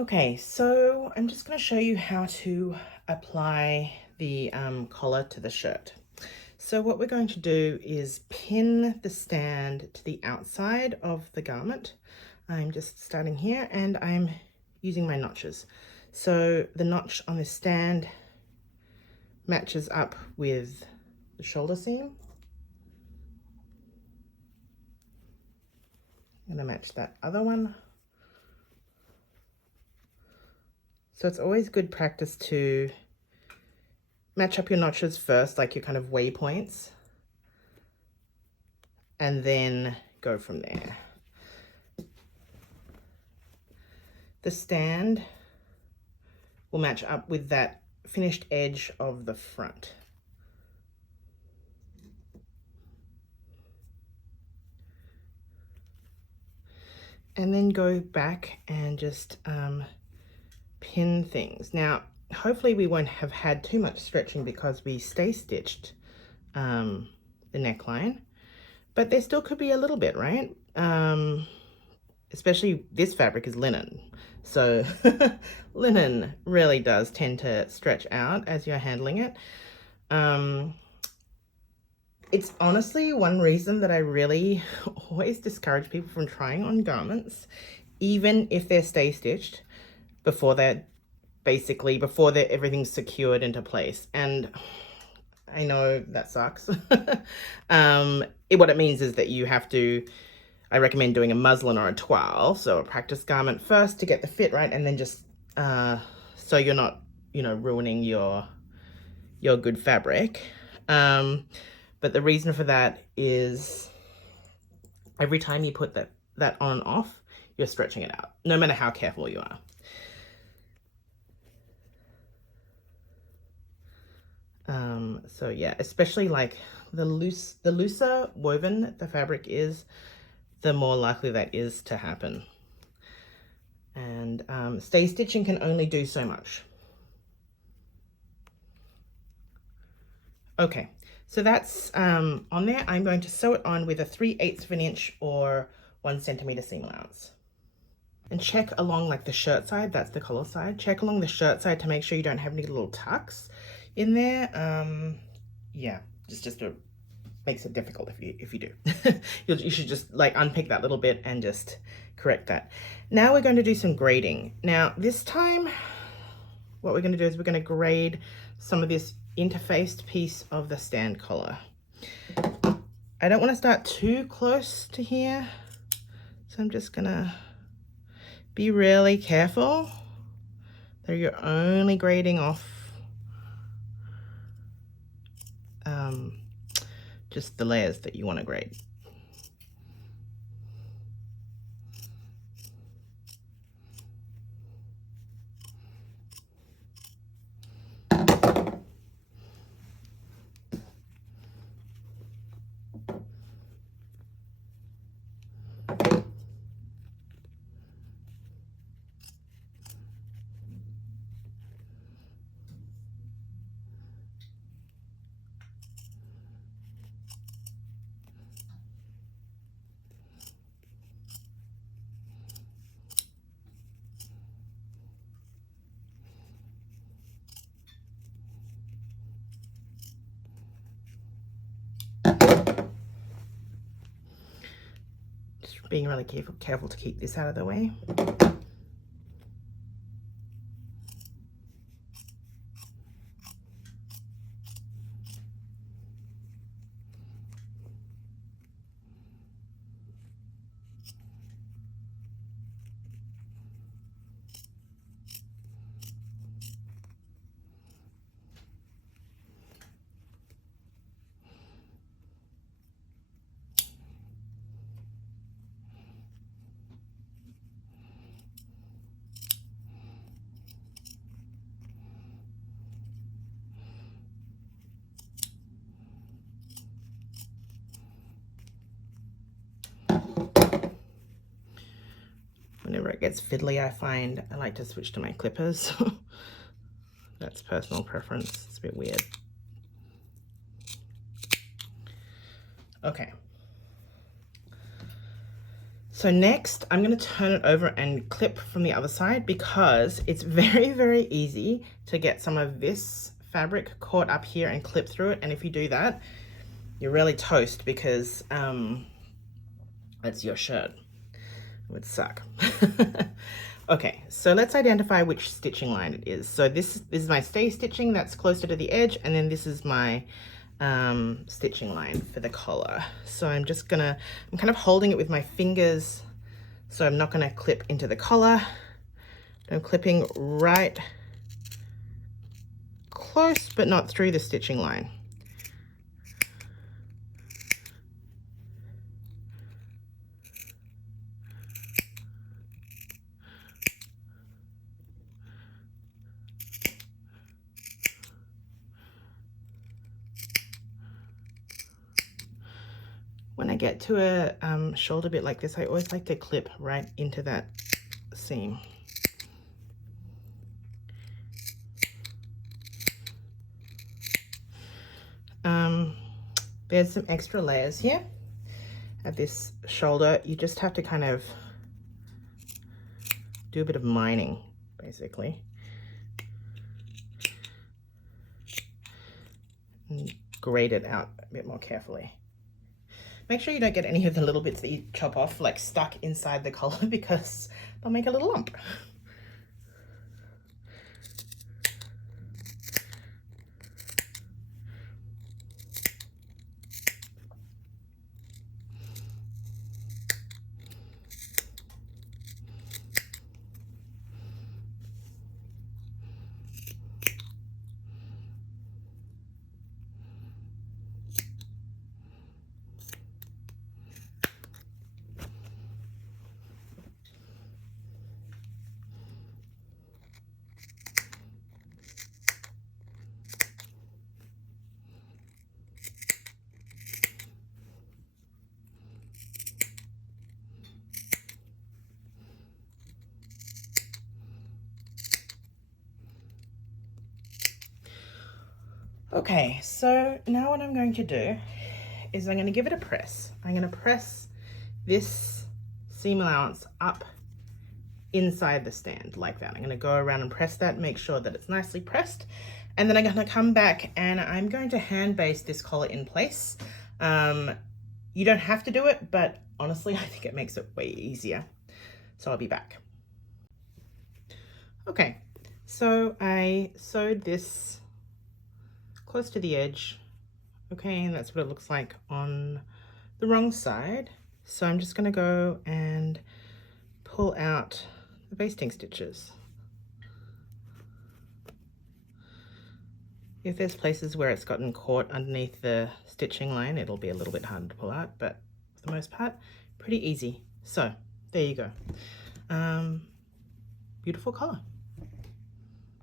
Okay, so I'm just going to show you how to apply the collar to the shirt. So what we're going to do is pin the stand to the outside of the garment. I'm just starting here and I'm using my notches. So the notch on this stand matches up with the shoulder seam. I'm going to match that other one. So it's always good practice to match up your notches first, like your kind of waypoints, and then go from there. The stand will match up with that finished edge of the front. And then go back and just pin things. Now, hopefully we won't have had too much stretching because we stay stitched the neckline, but there still could be a little bit, right? Especially this fabric is linen. So linen really does tend to stretch out as you're handling it. It's honestly one reason that I really always discourage people from trying on garments, even if they're stay stitched, before everything's secured into place. And I know that sucks. What it means is that you have to, I recommend doing a muslin or a toile, so a practice garment first to get the fit right, and then just so you're not, ruining your good fabric. But the reason for that is every time you put that on and off, you're stretching it out, no matter how careful you are. So yeah, especially like the looser woven the fabric is, the more likely that is to happen. And stay stitching can only do so much. Okay, so that's on there. I'm going to sew it on with a 3/8 of an inch or 1 centimeter seam allowance. And check along like the shirt side, that's the collar side. Check along the shirt side to make sure you don't have any little tucks in there. Yeah, just makes it difficult if you do. You should just like unpick that little bit and just correct that. Now we're going to do some grading. Now this time, what we're going to do is we're going to grade some of this interfaced piece of the stand collar. I don't want to start too close to here, so I'm just gonna be really careful that you're only grading off just the layers that you want to grade. Being really careful to keep this out of the way. Whenever it gets fiddly, I find I like to switch to my clippers. That's personal preference. It's a bit weird. Okay. So next I'm going to turn it over and clip from the other side, because it's very, very easy to get some of this fabric caught up here and clip through it. And if you do that, you're really toast, because it's your shirt. It would suck. Okay, so let's identify which stitching line it is. So this is my stay stitching that's closer to the edge, and then this is my stitching line for the collar. So I'm kind of holding it with my fingers, so I'm not gonna clip into the collar. I'm clipping right close, but not through the stitching line. When I get to a shoulder bit like this, I always like to clip right into that seam. There's some extra layers here at this shoulder. You just have to kind of do a bit of mining, basically. And grade it out a bit more carefully. Make sure you don't get any of the little bits that you chop off like stuck inside the collar, because they'll make a little lump. Okay, so now what I'm going to do is I'm going to give it a press. I'm going to press this seam allowance up inside the stand like that. I'm going to go around and press that, make sure that it's nicely pressed, and then I'm going to come back and I'm going to hand baste this collar in place. You don't have to do it, but honestly I think it makes it way easier. So I'll be back. Okay, so I sewed this close to the edge, okay, and that's what it looks like on the wrong side. So I'm just going to go and pull out the basting stitches. If there's places where it's gotten caught underneath the stitching line, it'll be a little bit harder to pull out, but for the most part, pretty easy. So there you go. Beautiful collar.